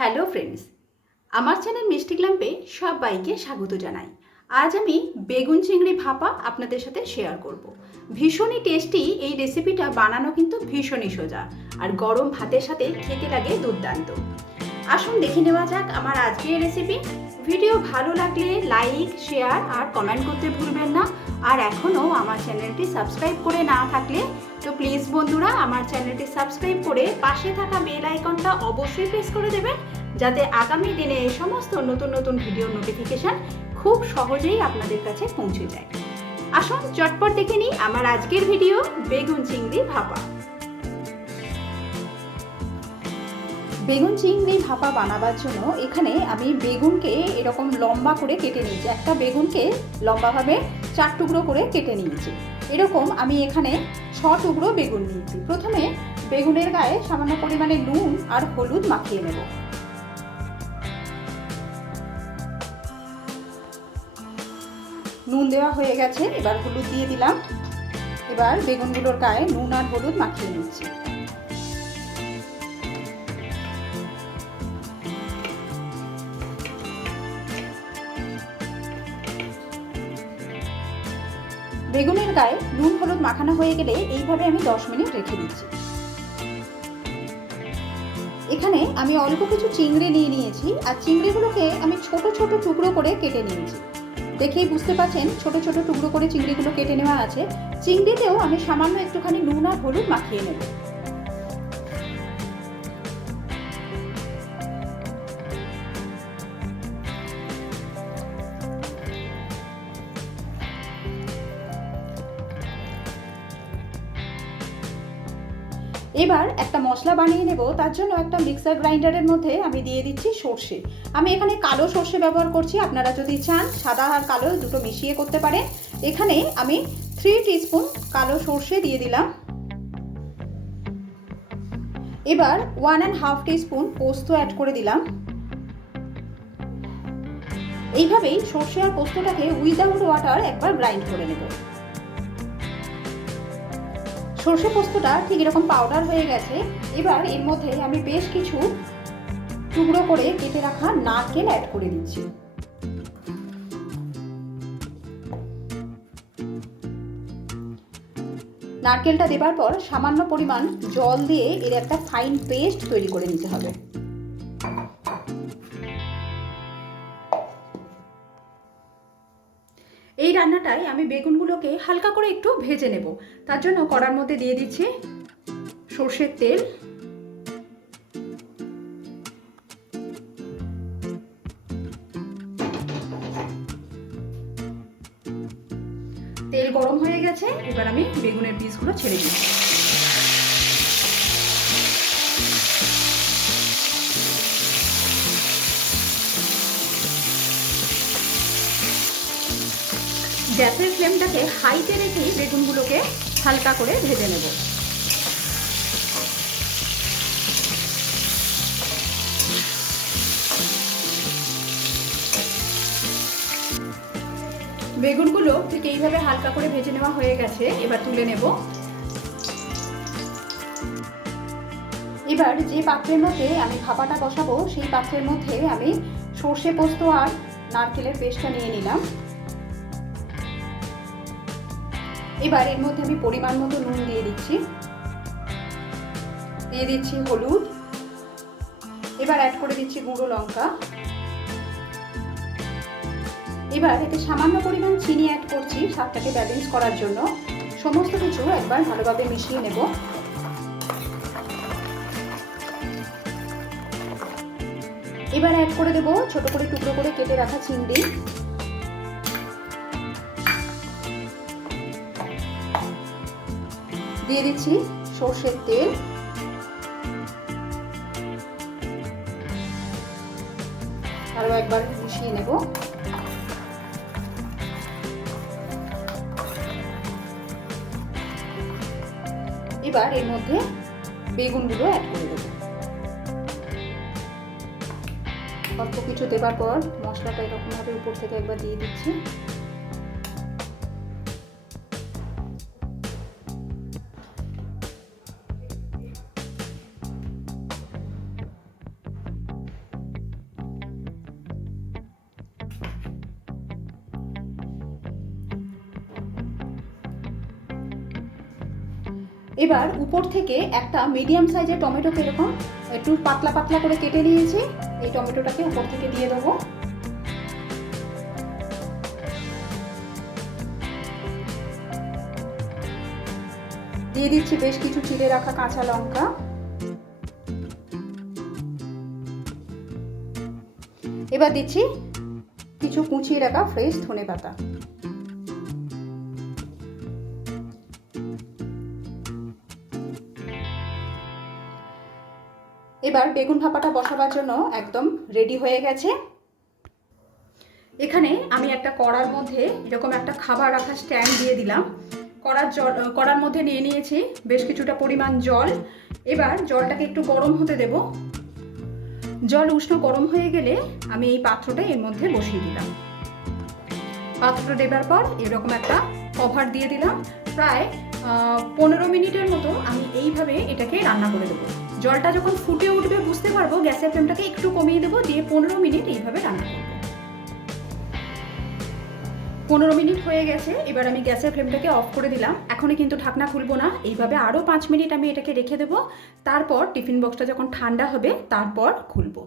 Hello friends, আমার channel মিষ্টি গ্ল্যাম্পে সবাইকে স্বাগত জানাই। আজ আমি বেগুন চিংড়ি ভাপা আপনাদের সাথে শেয়ার করব। ভীষণই টেস্টি এই রেসিপিটা বানানো কিন্তু ভীষণই সোজা, আর গরম ভাতের সাথে খেতে লাগে দুর্দান্ত। আসুন দেখে নেওয়া যাক আমার আজকের রেসিপি। ভিডিও ভালো লাগলে লাইক, শেয়ার আর কমেন্ট করতে ভুলবেন না। আর এখনও আমার চ্যানেলটি সাবস্ক্রাইব করে না থাকলে তো প্লিজ বন্ধুরা আমার চ্যানেলটি সাবস্ক্রাইব করে পাশে থাকা বেল আইকনটা অবশ্যই প্রেস করে দেবেন, যাতে আগামী দিনে এই সমস্ত নতুন নতুন ভিডিও নোটিফিকেশান খুব সহজেই আপনাদের কাছে পৌঁছে যায়। আসুন চটপট দেখে নিই আমার আজকের ভিডিও বেগুন চিংড়ি ভাপা। বেগুন চিংড়ি ভাপা বানাবার জন্য এখানে আমি বেগুনকে এরকম লম্বা করে কেটে নিয়েছি। একটা বেগুনকে লম্বাভাবে 4 টুকরো করে কেটে নিয়েছি। এরকম আমি এখানে 6 টুকরো বেগুন নিয়েছি। প্রথমে বেগুনের গায়ে সামান্য পরিমাণে নুন আর হলুদ মাখিয়ে নেব। নুন দেওয়া হয়ে গেছে, এবার হলুদ দিয়ে দিলাম। এবার বেগুনগুলোর গায়ে নুন আর হলুদ মাখিয়ে নিচ্ছি। বেগুনের গায়ে নুন হলুদ মাখানো হয়ে গেলে এইভাবে আমি 10 মিনিট রেখে দিচ্ছি। এখানে আমি অল্প কিছু চিংড়ি নিয়ে নিয়েছি, আর চিংড়িগুলোকে আমি ছোট ছোট টুকরো করে কেটে নিয়েছি। দেখেই বুঝতে পারছেন ছোট ছোট টুকরো করে চিংড়িগুলো কেটে নেওয়া আছে। চিংড়িতেও আমি সামান্য একটুখানি নুন আর হলুদ মাখিয়ে নেব। এবার একটা মশলা বানিয়ে নেব। তার জন্য একটা মিক্সার গ্রাইন্ডারের মধ্যে আমি দিয়ে দিচ্ছি সর্ষে। আমি এখানে কালো সর্ষে ব্যবহার করছি, আপনারা যদি চান সাদা আর কালো দুটো মিশিয়ে করতে পারেন। এখানে আমি 3 টিস্পুন কালো সর্ষে দিয়ে দিলাম। এবার 1.5 টিস্পুন পোস্ত অ্যাড করে দিলাম। এইভাবেই সর্ষে আর পোস্তটাকে উইদাউট ওয়াটার একবার গ্রাইন্ড করে নেব। সর্ষে পোস্তটা ঠিক এরকম পাউডার হয়ে গেছে। এবার এর মধ্যে আমি বেশ কিছু টুকরো করে কেটে রাখা নারকেল অ্যাড করে দিচ্ছি। নারকেলটা দেবার পর সামান্য পরিমাণ জল দিয়ে এর একটা ফাইন পেস্ট তৈরি করে নিতে হবে। এই রান্নাটায় আমি বেগুনগুলোকে হালকা করে একটু ভেজে নেব। তার জন্য কড়ার মধ্যে দিয়ে দিচ্ছি সর্ষের তেল। তেল গরম হয়ে গেছে, এবার আমি বেগুনের পিসগুলো ছেড়ে দিচ্ছি। গ্যাসের ফ্লেমটাকে হাইতে রেখেই বেগুনগুলোকে হালকা করে ভেজে নেব। বেগুনগুলো ঠিক এইভাবে হালকা করে ভেজে নেওয়া হয়ে গেছে, এবার তুলে নেব। এবার যে পাত্রের মধ্যে আমি ভাপাটা বসাবো সেই পাত্রের মধ্যে আমি সর্ষে পোস্ত আর নারকেলের পেস্টটা নিয়ে নিলাম। এবার এর মধ্যে আমি পরিমাণ মতো নুন দিয়ে দিচ্ছি, দিয়ে দিচ্ছি হলুদ। এবার অ্যাড করে দিচ্ছি গুঁড়ো লঙ্কা। এবার এতে সামান্য পরিমাণ চিনি অ্যাড করছি স্বাদটাকে ব্যালেন্স করার জন্য। সমস্ত কিছু একবার ভালোভাবে মিশিয়ে নেব। এবার অ্যাড করে দেব ছোট করে টুকরো করে কেটে রাখা চিংড়ি। দিয়ে দিচ্ছি সর্ষের তেল। আরও একবার মিশিয়ে নেব। এবার এর মধ্যে বেগুনগুলো অ্যাড করে দেব। অল্প কিছু দেবার পর মশলাটা এরকমভাবে উপর থেকে একবার দিয়ে দিচ্ছি। এবার উপর থেকে একটা মিডিয়াম সাইজের টমেটোকে এরকম একটু পাতলা পাতলা করে কেটে নিয়েছি, এই টমেটোটাকে উপর থেকে দিয়ে দেবো। দিয়ে দিচ্ছি বেশ কিছু চিড়ে রাখা কাঁচা লঙ্কা, এবার দিচ্ছি কিছু কুচিয়ে রাখা ফ্রেশ ধনেপাতা। এবার বেগুন ভাপাটা বসাবার জন্য একদম রেডি হয়ে গেছে। এখানে আমি একটা কড়ার মধ্যে এরকম একটা খাবার রাখার স্ট্যান্ড দিয়ে দিলাম। কড়ার মধ্যে নিয়ে নিয়েছি বেশ কিছুটা পরিমাণ জল। এবার জলটাকে একটু গরম হতে দেব। জল উষ্ণ গরম হয়ে গেলে আমি এই পাত্রটা এর মধ্যে বসিয়ে দিলাম। পাত্রটা দেবার পর এরকম একটা কভার দিয়ে দিলাম। প্রায় 15 মিনিটের মতো আমি এইভাবে এটাকে রান্না করে দেবো। জলটা যখন ফুটে উঠবে বুঝতে পারবো, গ্যাসের ফ্লেমটাকে একটু কমিয়ে দেবো, দিয়ে 15 মিনিট এইভাবে রান্না করবো। 15 মিনিট হয়ে গেছে, এবার আমি গ্যাসের ফ্লেমটাকে অফ করে দিলাম। এখনই কিন্তু ঢাকনা খুলবো না, এইভাবে আরও 5 মিনিট আমি এটাকে রেখে দেবো। তারপর টিফিন বক্সটা যখন ঠান্ডা হবে তারপর খুলবো।